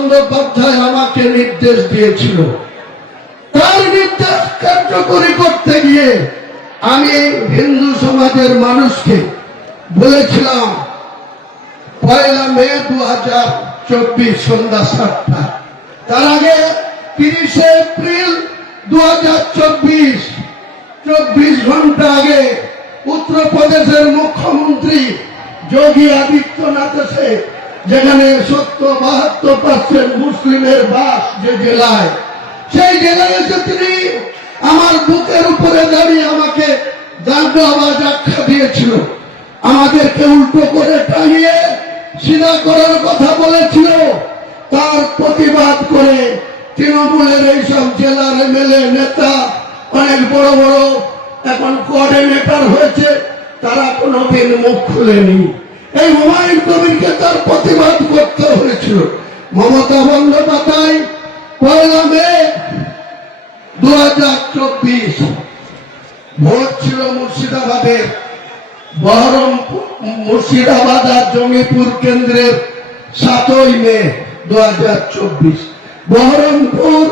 বন্দ্যোপাধ্যায় আমাকে নির্দেশ দিয়েছিল। তার নির্দেশ কার্যকরী করতে গিয়ে আমি হিন্দু সমাজের মানুষকে বলেছিলাম 1 মে 2024 সন্ধ্যা 7টা। তার আগে 30 এপ্রিল 2024 24 ঘন্টা আগে উত্তরপ্রদেশের মুখ্যমন্ত্রী যোগী আদিত্যনাথ এসে, যেখানে 72% মুসলিমের বাস যে জেলায়, সেই জেলায় এসে তিনি আমার বুকের উপরে দাঁড়িয়ে আমাকে দাঙ্গাবাজ আখ্যা দিয়েছিল। আমাদেরকে উল্টো করে টাঙিয়ে সিধা করার কথা বলেছিল। তার প্রতিবাদ করে তৃণমূলের এইসব জেলার এমএলএ নেতা, অনেক বড় বড় এখন কোঅর্ডিনেটর হয়েছে, তারা কোনোদিন মুখ খুলেনি। এই হুমায়ুন কবিরকে তার প্রতিবাদ করতে হয়েছিল। মমতা বন্দ্যোপাধ্যায় 1 মে 2024 ভোট ছিল মুর্শিদাবাদের, বহরমপুর, মুর্শিদাবাদ আর জঙ্গিপুর কেন্দ্রের 7 মে 2024, বহরমপুর,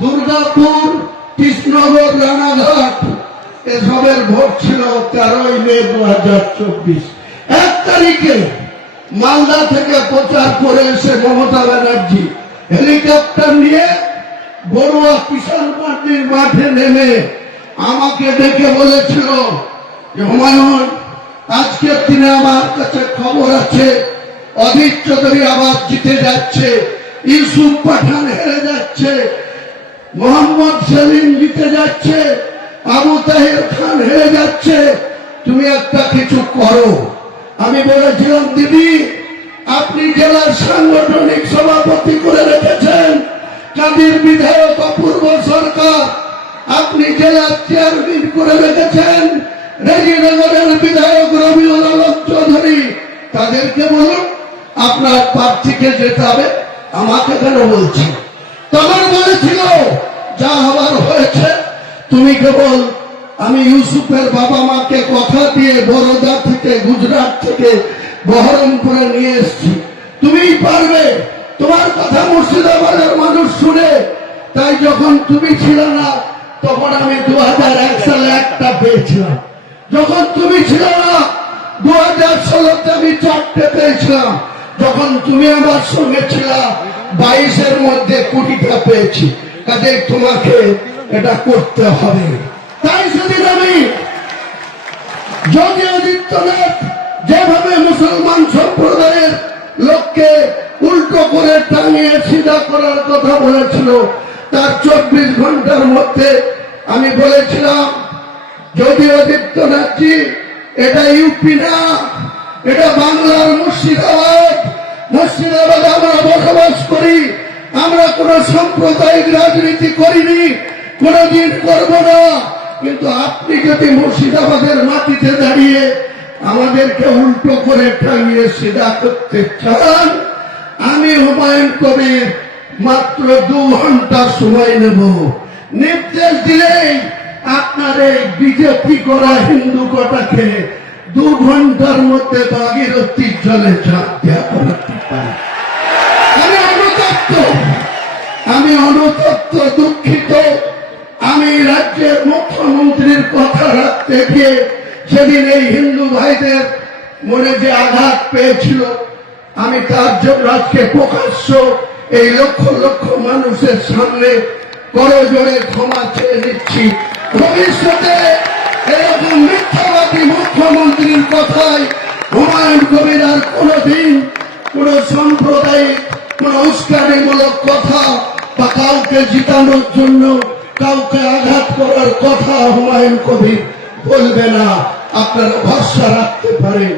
দুর্গাপুর, কৃষ্ণনগর, রানাঘাট এসবের ভোট ছিল 13 মে 2024। 1 তারিখে মালদা থেকে প্রচার করে এসে মমতা ব্যানার্জি হেলিকপ্টার নিয়ে বড়ুয়া কিষাণ পার্টির মাঠে নেমে আমাকে ডেকে বলেছিল যে হুমায়ুন, আজকের দিনে আমার কাছে খবর আছে অধীর চৌধুরী আবার জিতে যাচ্ছে, ইউসুফ পাঠান হেরে যাচ্ছে, মোহাম্মদ সেলিম জিতে যাচ্ছে, আবু তাহের খান হেরে যাচ্ছে, তুমি একটা কিছু করো। আমি বলেছিলাম, দিদি আপনি জেলার সাংগঠনিক সভাপতি করে রেখেছেন কাদির বিধায়ক অপূর্ব সরকার, আপনি জেলার চেয়ারম্যান করে রেখেছেন রেজিনগরের বিধায়ক রবিউল আলম চৌধুরী, তাদেরকে বলুন আপনার প্রার্থীকে যেতে হবে, আমাকে কেন বলছেন? তখন বলেছিল যা হবার হয়েছে, তুমি কেবল, আমি ইউসুফের বাবা মাকে কথা দিয়ে বরোদা থেকে, গুজরাট থেকে বহরমপুরে নিয়ে এসছি, তুমিই পারবে, তোমার কথা মুর্শিদাবাদের মানুষ শুনে। তাই যখন তুমি ছিল না তখন আমি 2001 সালে একটা পেয়েছিলাম, যখন তুমি ছিল না 2016-তে আমি 4টে পেয়েছিলাম, যখন তুমি আমার সঙ্গে ছিল 22-এর মধ্যে 20টা পেয়েছি। কাজে তোমাকে এটা করতে হবে। তাই সেদিন আমি যোগী আদিত্যনাথ যেভাবে মুসলমান সম্প্রদায়ের লোককে উল্টো করে টাঙিয়ে সিধা করার কথা বলেছিল, তার 24 ঘন্টার মধ্যে আমি বলেছিলাম, যোগী আদিত্যনাথজি এটা ইউপি না, এটা বাংলার মুর্শিদাবাদ। মুর্শিদাবাদে আমরা বসবাস করি, আমরা কোন সাম্প্রদায়িক রাজনীতি করিনি, কোনদিন করব না। কিন্তু আপনি যদি মুর্শিদাবাদের মাটিতে দাঁড়িয়ে আমাদেরকে উল্টো করে টাঙিয়ে সিধা করতে চান, আমি হুমায়ুন কবির মাত্র 2 ঘন্টা সময় নেব। নির্দেশ দিলেই আপনার এই বিজেপি করা হিন্দু কটাকে 2 ঘন্টার মধ্যে ভাগীরথীর জলে ঝাঁপ দেওয়া করতে পারি। আমি অনুতপ্ত, দুঃখিত। আমি রাজ্যের মুখ্যমন্ত্রীর কথা রাখতে গিয়ে সেদিন এই হিন্দু ভাইদের মনে যে আঘাত পেয়েছিল, আমি তার জন্য আজকে প্রকাশ্য এই লক্ষ লক্ষ মানুষের সামনে করজোড়ে ক্ষমা চেয়ে নিচ্ছি। ভবিষ্যতে এরকম মিথ্যাবাদী মুখ্যমন্ত্রীর কথায় হুমায়ুন কবির আর কোনদিন কোন সাম্প্রদায়িক, কোন উস্কানিমূলক কথা বা কাউকে জিতানোর জন্য কাউকে আঘাত করার কথা হুমায়ুন কবির বলবে না। আপনারা ভরসা রাখতে পারেন।